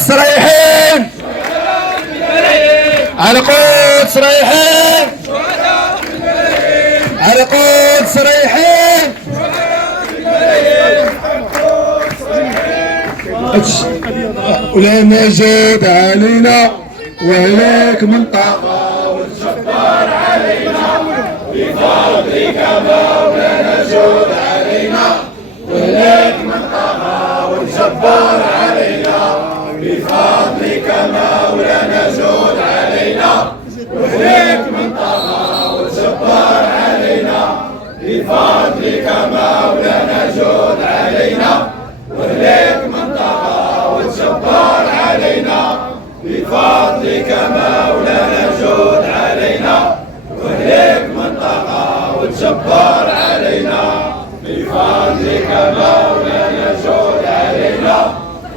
القدس رايحين، على القدس رايحين، على القدس رايحين. ولا نجد علينا وهلاك من طغى والجبار علينا، بفضلك مولانا جود علينا، وهلاك من طغى والجبار علينا، بفضلك مولانا جود علينا، وهلاك من طغى والجبار علينا، بفضلك مولانا جود علينا، وهلاك من طغى والجبار علينا، بفضلك مولانا جود علينا، وهلاك من طغى والجبار علينا، بفضلك مولانا جود علينا،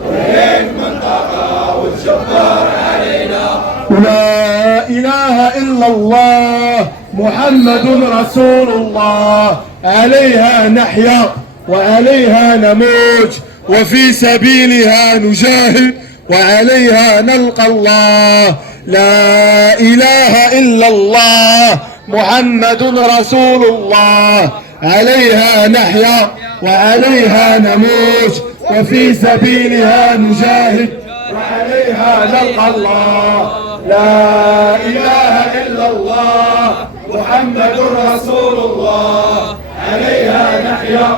وهلاك من طغى والجبار علينا. لا إله إلا الله محمد رسول الله، عليها نحيا وعليها نموت، وفي سبيلها نجاهد وعليها نلقى الله. لا إله إلا الله محمد رسول الله، عليها نحيا وعليها نموت، وفي سبيلها نجاهد وعليها نلقى الله. لا إله إلا الله محمد رسول الله، عليها نحيا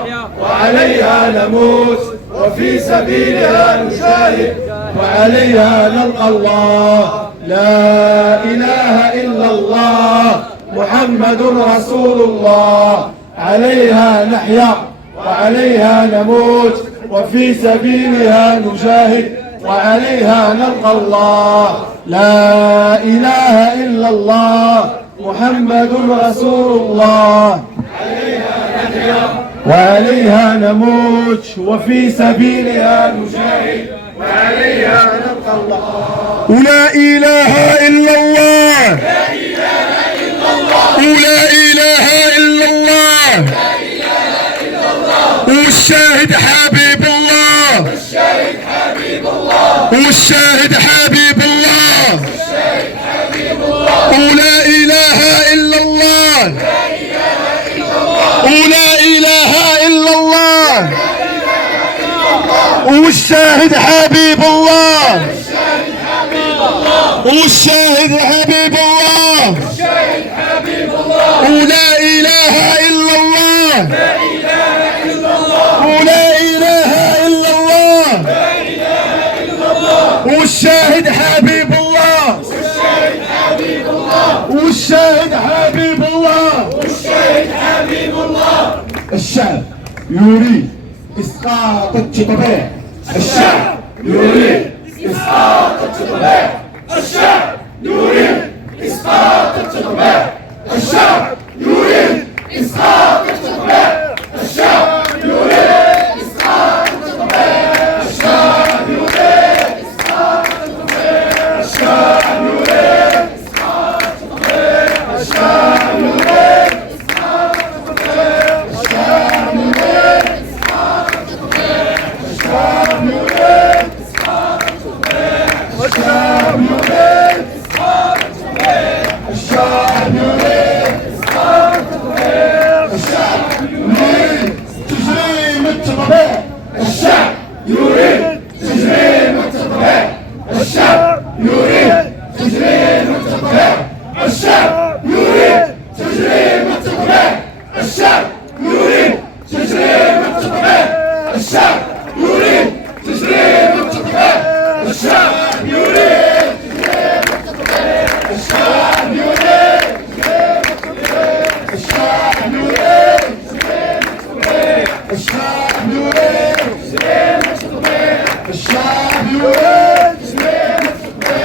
وعليها نموت، وفي سبيلها نجاهد وعليها نلقى الله. لا إله إلا الله محمد رسول الله، عليها نحيا وعليها نموت، وفي سبيلها نجاهد وعليها نلقى الله. لا إله إلا الله محمد رسول الله، عليها نحيا وعليها نموت، وفي سبيلها نجاهد وعليها نلقى الله. ولا إله إلا الله، لا إله إلا الله، ولا إله إلا الله، لا إله إلا الله، والشاهد حبيب الله، والشاهد حبيب الله، والشاهد حبيب الله، والشاهد حبيب الله. ولا إله إلا الله، لا إله إلا الله، ولا إله إلا الله، والشاهد حبيب الله، والشاهد حبيب الله، والشاهد حبيب الله. ولا إله إلا الله، لا إله إلا الله، ولا إله إلا الله، لا إله إلا الله، والشاهد حبيب الله، والشاهد حبيب الله، والشاهد حبيب الله، والشاهد حبيب الله. الشعب يريد إسقاط التطبيع، الشعب يريد إسقاط التطبيع، الشعب يريد إسقاط التطبيع، الشعب يريد إسقاط التطبيع، الشعب يريد إسقاط التطبيع، الشعب يريد إسقاط التطبيع، الشعب يريد إسقاط التطبيع، الشعب يريد إسقاط التطبيع، الشعب يريد إسقاط التطبيع، الشعب يريد إسقاط التطبيع، الشعب يريد إسقاط التطبيع، الشعب يريد إسقاط التطبيع، الشعب يريد تجريم التطبيع، الشعب يريد تجريم التطبيع، الشعب يريد تجريم التطبيع، الشعب يريد تجريم التطبيع، الشعب يريد تجريم التطبيع، الشعب يريد تجريم التطبيع، الشعب يريد تجريم التطبيع، الشعب يريد تجريم التطبيع، الشعب يريد تجريم التطبيع، الشعب يريد تجريم التطبيع، الشعب يريد تجريم التطبيع.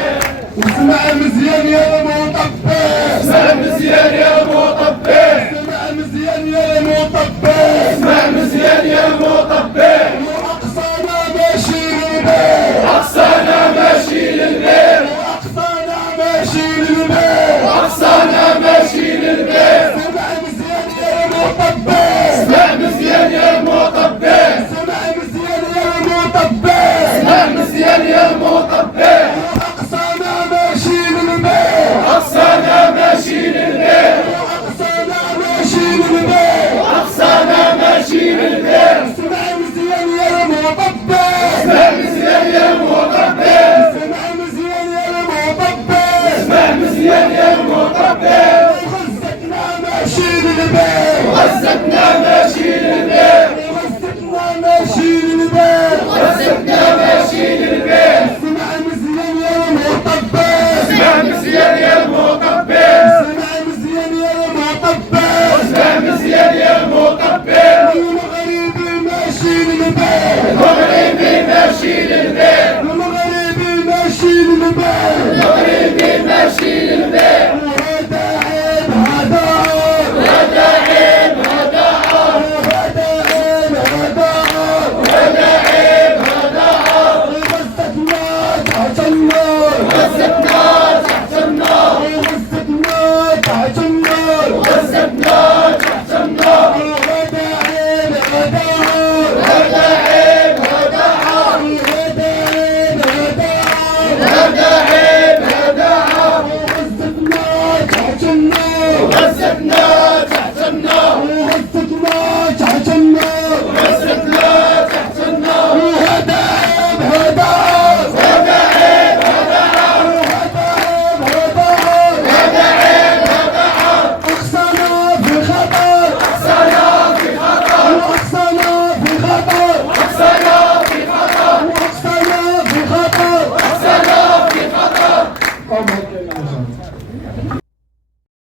واسمع مزيان يا مطبع، اسمع مزيان يا مطبع، اسمع مزيان يا مطبع، اسمع مزيان يا مطبع.